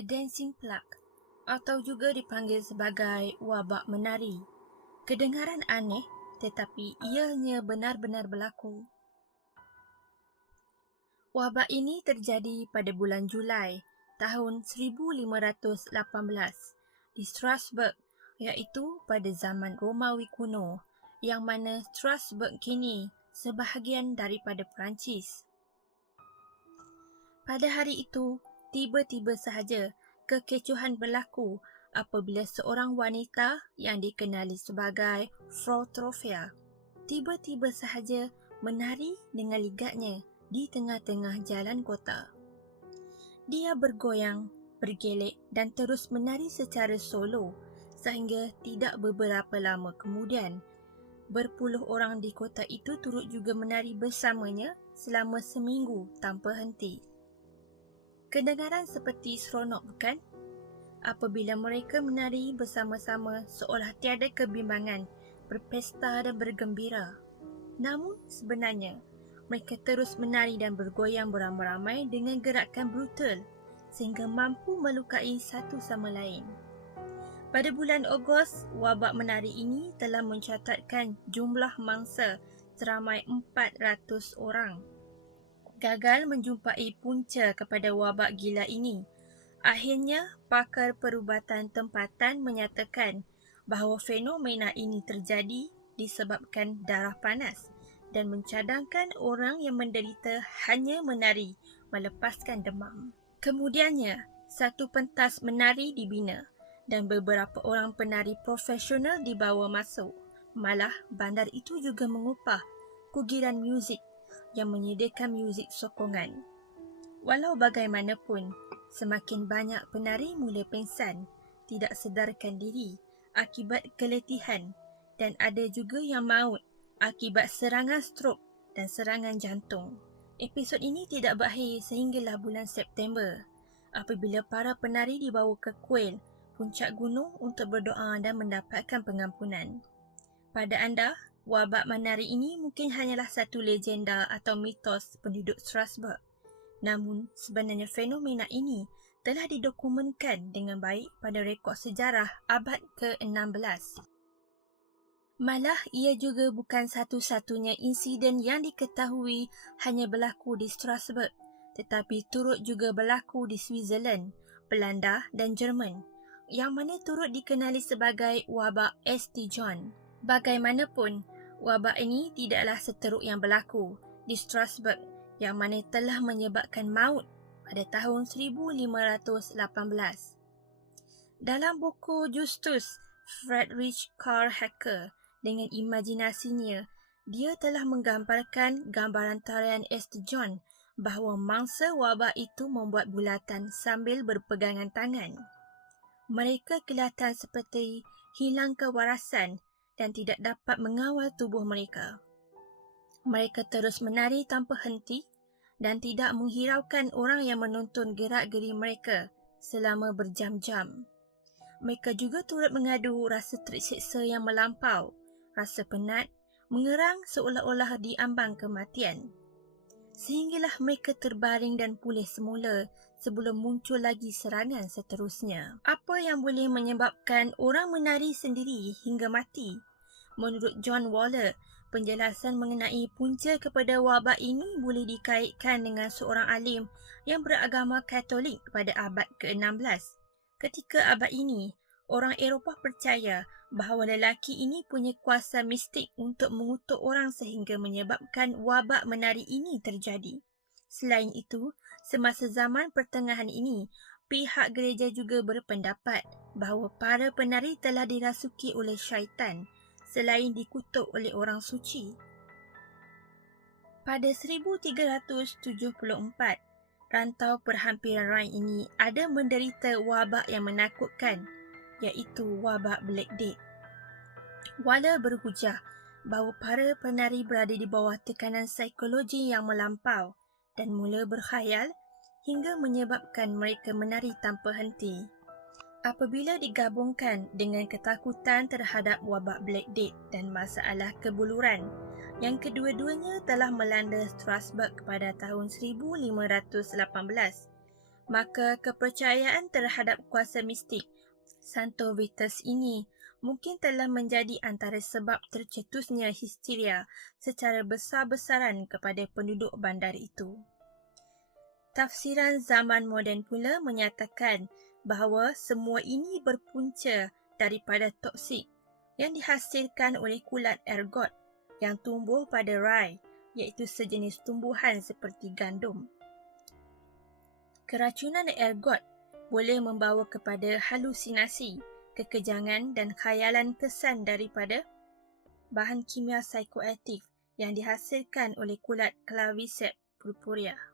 The Dancing Plague atau juga dipanggil sebagai wabak menari. Kedengaran aneh tetapi ianya benar-benar berlaku. Wabak ini terjadi pada bulan Julai tahun 1518 di Strasbourg, iaitu pada zaman Romawi kuno, yang mana Strasbourg kini sebahagian daripada Perancis. Pada hari itu, tiba-tiba sahaja kekecohan berlaku apabila seorang wanita yang dikenali sebagai Frau Trophea tiba-tiba sahaja menari dengan ligatnya di tengah-tengah jalan kota. Dia bergoyang, bergelek dan terus menari secara solo sehingga tidak beberapa lama kemudian berpuluh orang di kota itu turut juga menari bersamanya selama seminggu tanpa henti. Kedengaran seperti seronok, bukan? Apabila mereka menari bersama-sama seolah tiada kebimbangan, berpesta dan bergembira. Namun sebenarnya, mereka terus menari dan bergoyang beramai-ramai dengan gerakan brutal sehingga mampu melukai satu sama lain. Pada bulan Ogos, wabak menari ini telah mencatatkan jumlah mangsa seramai 400 orang. Gagal menjumpai punca kepada wabak gila ini. Akhirnya, pakar perubatan tempatan menyatakan bahawa fenomena ini terjadi disebabkan darah panas dan mencadangkan orang yang menderita hanya menari melepaskan demam. Kemudiannya, satu pentas menari dibina dan beberapa orang penari profesional dibawa masuk. Malah, bandar itu juga mengupah kugiran muzik yang menyediakan muzik sokongan. Walau bagaimanapun, semakin banyak penari mula pengsan, tidak sedarkan diri akibat keletihan dan ada juga yang maut akibat serangan strok dan serangan jantung. Episod ini tidak berakhir sehinggalah bulan September apabila para penari dibawa ke kuil puncak gunung untuk berdoa dan mendapatkan pengampunan. Pada anda, wabak menari ini mungkin hanyalah satu legenda atau mitos penduduk Strasbourg. Namun, sebenarnya fenomena ini telah didokumentkan dengan baik pada rekod sejarah abad ke-16. Malah, ia juga bukan satu-satunya insiden yang diketahui hanya berlaku di Strasbourg, tetapi turut juga berlaku di Switzerland, Belanda dan Jerman, yang mana turut dikenali sebagai wabak St. John. Bagaimanapun, wabak ini tidaklah seteruk yang berlaku di Strasbourg yang mana telah menyebabkan maut pada tahun 1518. Dalam buku Justus Friedrich Karl Hacker dengan imajinasinya, dia telah menggambarkan gambaran tarian St. John bahawa mangsa wabak itu membuat bulatan sambil berpegangan tangan. Mereka kelihatan seperti hilang kewarasan dan tidak dapat mengawal tubuh mereka. Mereka terus menari tanpa henti dan tidak menghiraukan orang yang menonton gerak-geri mereka selama berjam-jam. Mereka juga turut mengadu rasa tersiksa yang melampau, rasa penat, mengerang seolah-olah diambang kematian. Sehinggalah mereka terbaring dan pulih semula sebelum muncul lagi serangan seterusnya. Apa yang boleh menyebabkan orang menari sendiri hingga mati? Menurut John Waller, penjelasan mengenai punca kepada wabak ini boleh dikaitkan dengan seorang alim yang beragama Katolik pada abad ke-16. Ketika abad ini, orang Eropah percaya bahawa lelaki ini punya kuasa mistik untuk mengutuk orang sehingga menyebabkan wabak menari ini terjadi. Selain itu, semasa zaman pertengahan ini, pihak gereja juga berpendapat bahawa para penari telah dirasuki oleh syaitan selain dikutuk oleh orang suci. Pada 1374, rantau perhampiran Rhine ini ada menderita wabak yang menakutkan, iaitu wabak Black Death. Waller berhujah bahawa para penari berada di bawah tekanan psikologi yang melampau dan mula berkhayal hingga menyebabkan mereka menari tanpa henti. Apabila digabungkan dengan ketakutan terhadap wabak Black Death dan masalah kebuluran, yang kedua-duanya telah melanda Strasbourg pada tahun 1518, Maka kepercayaan terhadap kuasa mistik Santo Vitus ini mungkin telah menjadi antara sebab tercetusnya histeria secara besar-besaran kepada penduduk bandar itu. Tafsiran zaman moden pula menyatakan bahawa semua ini berpunca daripada toksik yang dihasilkan oleh kulat ergot yang tumbuh pada rye, iaitu sejenis tumbuhan seperti gandum. Keracunan ergot boleh membawa kepada halusinasi, kekejangan dan khayalan kesan daripada bahan kimia psikoaktif yang dihasilkan oleh kulat Claviceps purpurea.